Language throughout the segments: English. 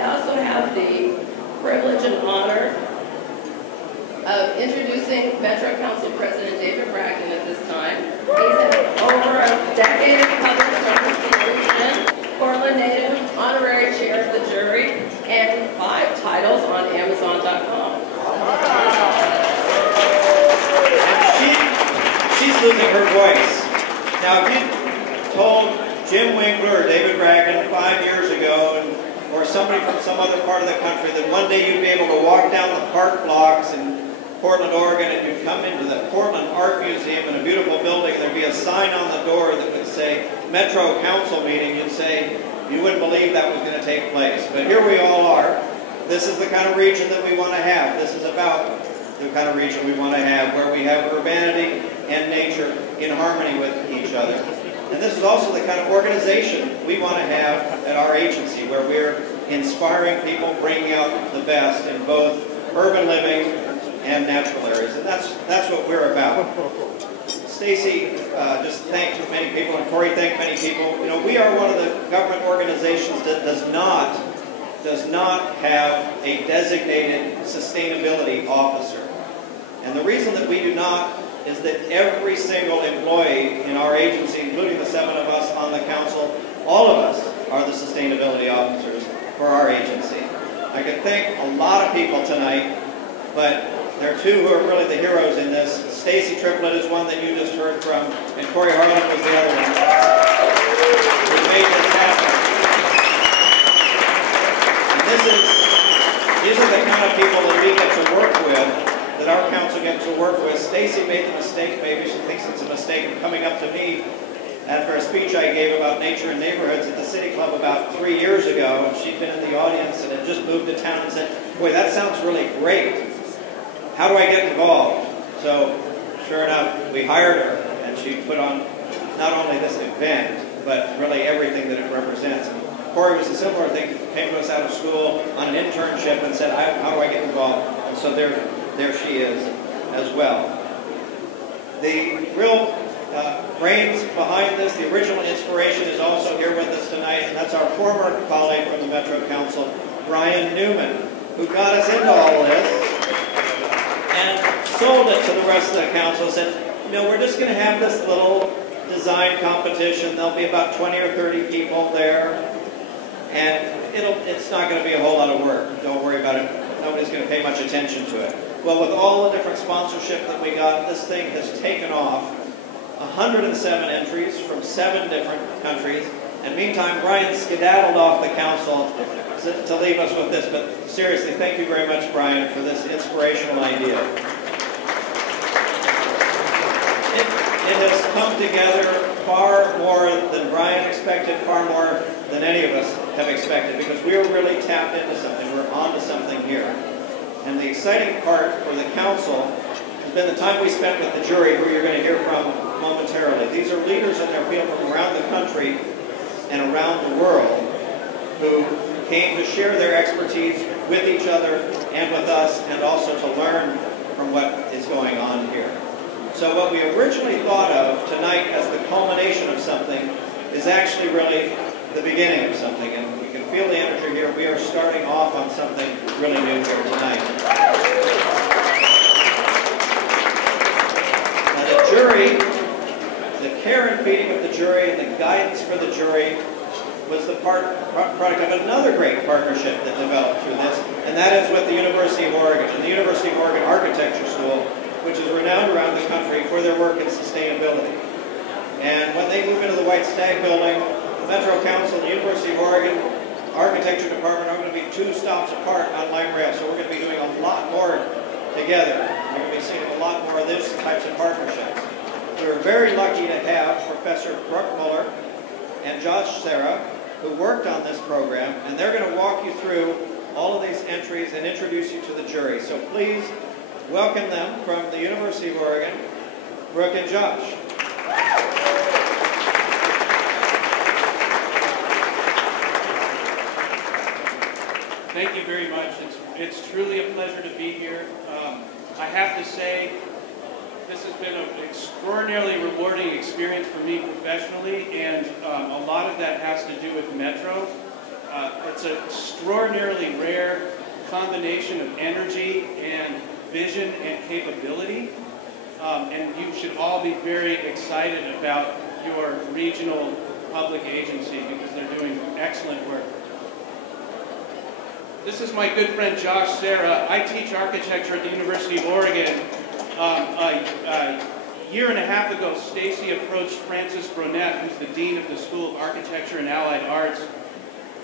I also have the privilege and honor of introducing Metro Council President David Bragdon at this time. He's had over a decade of public service distinction, Portland native, honorary chair of the jury, and 5 titles on Amazon.com. She's losing her voice. Now, if you told Jim Winkler or David Bragdon 5 years ago, or somebody from some other part of the country, that one day you'd be able to walk down the park blocks in Portland, Oregon, and you'd come into the Portland Art Museum in a beautiful building, and there'd be a sign on the door that would say Metro Council meeting, you'd say you wouldn't believe that was going to take place. But here we all are. This is the kind of region that we want to have. This is about the kind of region we want to have, where we have urbanity and nature in harmony with each other. And this is also the kind of organization we want to have at our agency, where we're inspiring people, bringing out the best in both urban living and natural areas. And that's what we're about. Stacy just thanked many people, and Corey thanked many people. You know, we are one of the government organizations that does not have a designated sustainability officer. And the reason that we do not is that every single employee in our agency, including the 7 of us on the council, all of us are the sustainability officers for our agency. I could thank a lot of people tonight, but there are 2 who are really the heroes in this. Stacy Triplett is one that you just heard from, and Corey Harlan was the other one who made this happen. And these are the kind of people that we get to work with, that our council gets to work with. Stacy made the mistake, maybe she thinks it's a mistake, of coming up to me after a speech I gave about nature and neighborhoods at the City Club about 3 years ago, and she'd been in the audience and had just moved to town and said, boy, that sounds really great. How do I get involved? So, sure enough, we hired her, and she put on not only this event, but really everything that it represents. And Corey was a similar thing, came to us out of school on an internship and said, how do I get involved? And so there she is as well. The real brains behind this, the original inspiration, is also here with us tonight, and that's our former colleague from the Metro Council, Brian Newman, who got us into all of this and sold it to the rest of the council. Said, you know, we're just going to have this little design competition. There'll be about 20 or 30 people there, and it's not going to be a whole lot of work. Don't worry about it. Nobody's going to pay much attention to it. Well, with all the different sponsorship that we got, this thing has taken off. 107 entries from 7 different countries. And meantime, Brian skedaddled off the council to leave us with this. But seriously, thank you very much, Brian, for this inspirational idea. It has come together far more than Brian expected, far more than any of us have expected, because we are really tapped into something. We're onto something here. And the exciting part for the council has been the time we spent with the jury, who you're going to hear from momentarily. These are leaders in their field from around the country and around the world who came to share their expertise with each other and with us, and also to learn from what is going on here. So what we originally thought of tonight as the culmination of something is actually really the beginning of something, and you can feel the energy here. We are starting off on something really new here tonight. Now the jury, the care and feeding of the jury and the guidance for the jury was the product of another great partnership that developed through this, and that is with the University of Oregon and the University of Oregon Architecture School, which is renowned around the country for their work in sustainability. And when they move into the White Stag building, the Metro Council and the University of Oregon Architecture Department are going to be 2 stops apart on light rail, so we're going to be doing a lot more together. We're going to be seeing a lot more of these types of partnerships. We were very lucky to have Professor Brooke Muller and Josh Serra, who worked on this program, and they're going to walk you through all of these entries and introduce you to the jury. So please welcome them from the University of Oregon, Brooke and Josh. Thank you very much. It's truly a pleasure to be here. I have to say, this has been an extraordinarily rewarding experience for me professionally, and a lot of that has to do with Metro. It's an extraordinarily rare combination of energy and vision and capability. And you should all be very excited about your regional public agency because they're doing excellent work. This is my good friend Josh Serra. I teach architecture at the University of Oregon. A year and a half ago, Stacy approached Francis Bronett, who's the Dean of the School of Architecture and Allied Arts,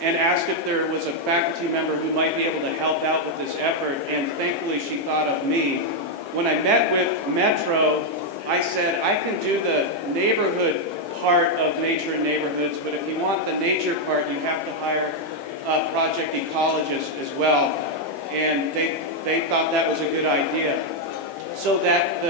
and asked if there was a faculty member who might be able to help out with this effort, and thankfully she thought of me. When I met with Metro, I said, I can do the neighborhood part of Nature in Neighborhoods, but if you want the nature part, you have to hire a project ecologist as well. And they thought that was a good idea. So that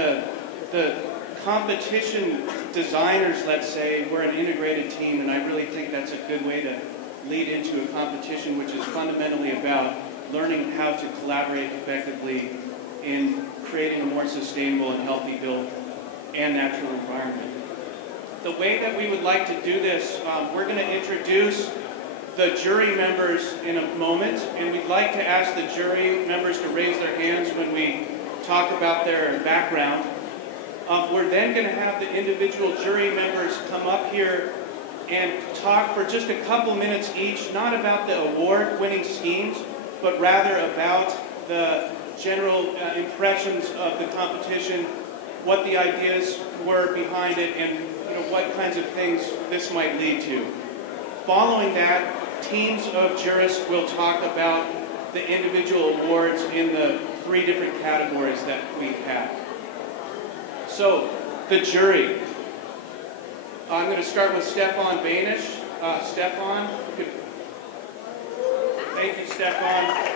the competition designers, let's say, were an integrated team, and I really think that's a good way to lead into a competition which is fundamentally about learning how to collaborate effectively in creating a more sustainable and healthy built and natural environment. The way that we would like to do this, we're going to introduce the jury members in a moment, and we'd like to ask the jury members to raise their hands when we talk about their background. We're then going to have the individual jury members come up here and talk for just a couple minutes each, not about the award-winning schemes, but rather about the general impressions of the competition, what the ideas were behind it, and what kinds of things this might lead to. Following that, teams of jurists will talk about the individual awards in the 3 different categories that we have. So, the jury. I'm going to start with Stefan Banish. Stefan, thank you, Stefan.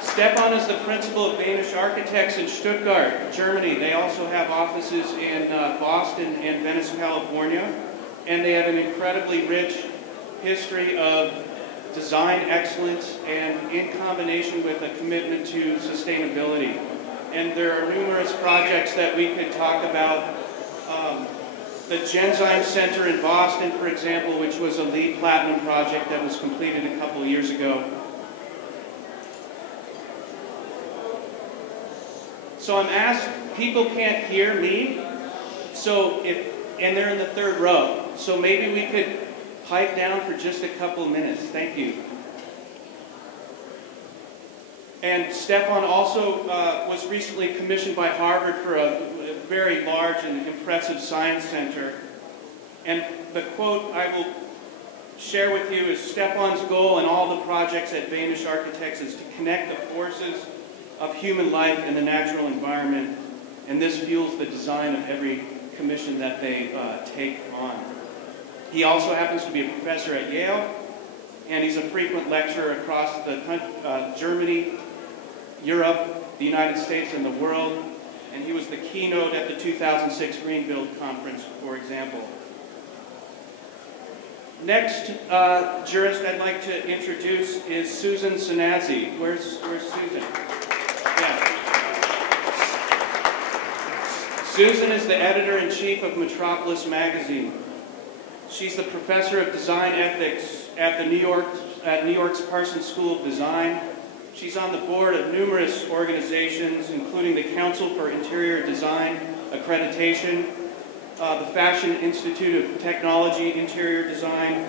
Stefan is the principal of Banish Architects in Stuttgart, Germany. They also have offices in Boston and Venice, California. And they have an incredibly rich history of design excellence and in combination with a commitment to sustainability. And there are numerous projects that we could talk about. The Genzyme Center in Boston, for example, which was a LEED Platinum project that was completed a couple of years ago. So I'm asked, people can't hear me, and they're in the 3rd row. So maybe we could pipe down for just a couple of minutes. Thank you. And Stefan also was recently commissioned by Harvard for a very large and impressive science center. And the quote I will share with you is Stefan's goal in all the projects at Banish Architects is to connect the forces of human life and the natural environment, and this fuels the design of every commission that they take on. He also happens to be a professor at Yale, and he's a frequent lecturer across the Germany, Europe, the United States, and the world, and he was the keynote at the 2006 Greenbuild Conference, for example. Next jurist I'd like to introduce is Susan Sinazzi. Where's Susan? Yeah. Susan is the editor-in-chief of Metropolis magazine. She's the professor of design ethics at New York's Parsons School of Design. She's on the board of numerous organizations, including the Council for Interior Design Accreditation, the Fashion Institute of Technology Interior Design,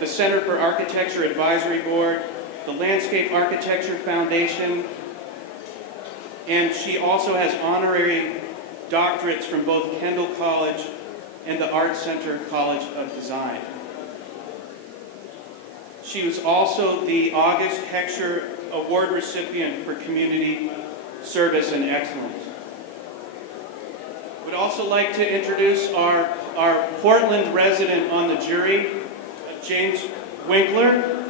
the Center for Architecture Advisory Board, the Landscape Architecture Foundation, and she also has honorary doctorates from both Kendall College and the Art Center College of Design. She was also the August Heckscher Award recipient for community service and excellence. We'd also like to introduce our Portland resident on the jury, James Winkler.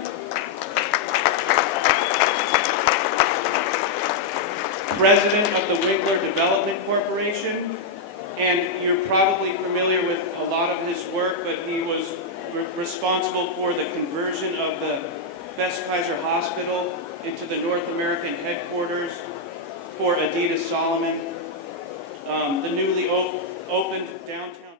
President of the Winkler Development Corporation, and you're probably familiar with a lot of his work, but he was responsible for the conversion of the Best Kaiser Hospital into the North American headquarters for Adidas Solomon, the newly opened downtown